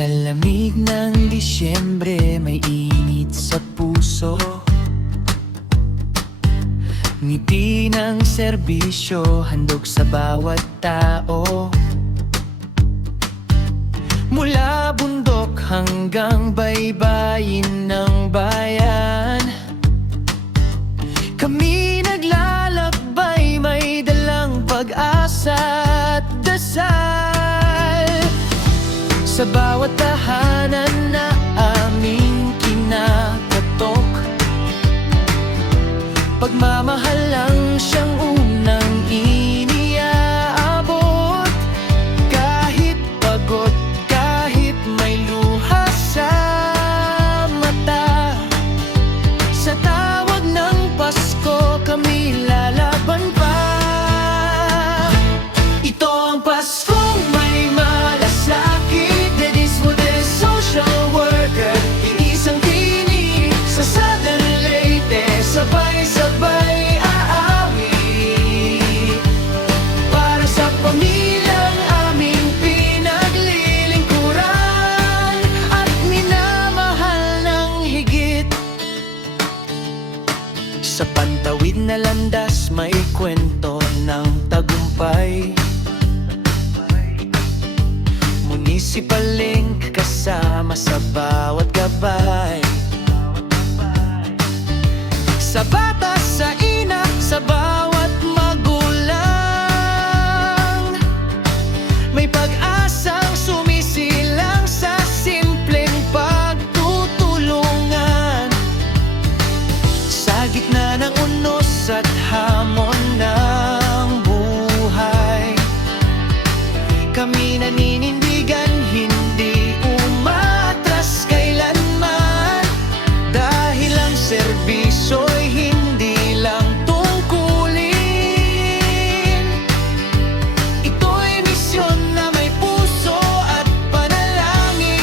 Sa lamig ng Disyembre, may init sa puso. Ngiti ng serbisyo, handog sa bawat tao. Mula bundok hanggang baybayin ng bayan, kami naglalakbay, may dalang pag-asa at dasal. Sa bawat tahanan na aming kinakatok, pagmamahal lang siyang unang iniaabot. Kahit pagod, kahit may luha sa mata, sa tawag ng Pasko kami lalaban pa. Ito ang Paskong may malasakit, Dennis Modest, social worker, inisang tinig sa Southern Leyte, sabay-sabay aawi para sa pamilyang aming pinaglilingkuran at minamahal ng higit. Sa pantawid na landas may kwento ng tagumpay, Municipal Link kasama sa bawat gabay. Sa bata, sa ina, sa bawat magulang, may pag-asang sumisilang sa simpleng pagtutulungan. Sa gitna ng unos at hamon ng buhay, kami naninindigan, hindi umatras kailanman. Dahil ang serbisyo'y hindi lang tungkulin, ito'y misyon na may puso at panalangin.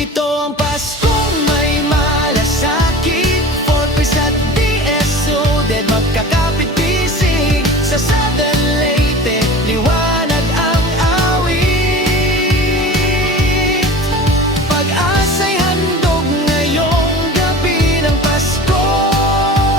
Ito ang Paskong may malasakit, Fortress at DSO-DED magkakapit-bisig. Sa Southern Leyte, liwanag ang awit. Pag-asa'y handog ngayong gabi ng Pasko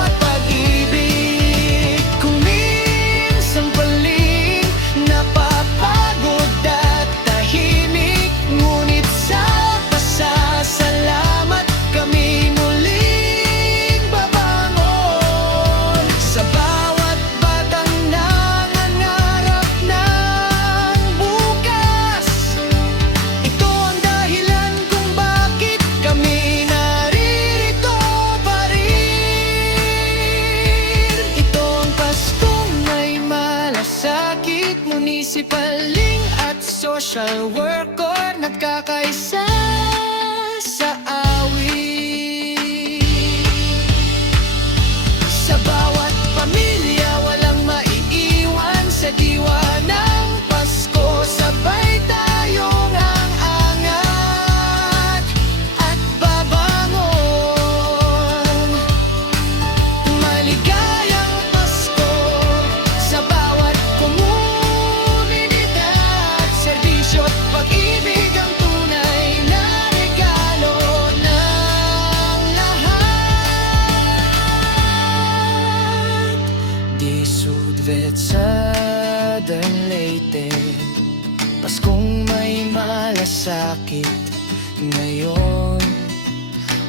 at pag-ibig. Kung minsan paling napapagod at tahimik, ngunit sa pasasalamat kami muling babangon. Sa bawat batang nangangarap ng bukas, ito ang dahilan kung bakit kami naririto pa rin. Ito ang Paskong may malasakit, Municipal Link at social worker nagkakaisa sa awit. Sa bawat pamilya walang maiiwan sa diwa ng Pasko, sabay tayong aangat at babangon. Maligayang Pasko sa bawat komunidad, serbisyo at pag-ibig ang tunay na regalo ng lahat. DSO-DED Southern Leyte, Paskong may malasakit ngayon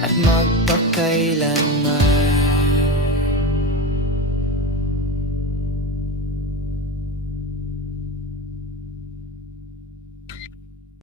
at magpakailanman.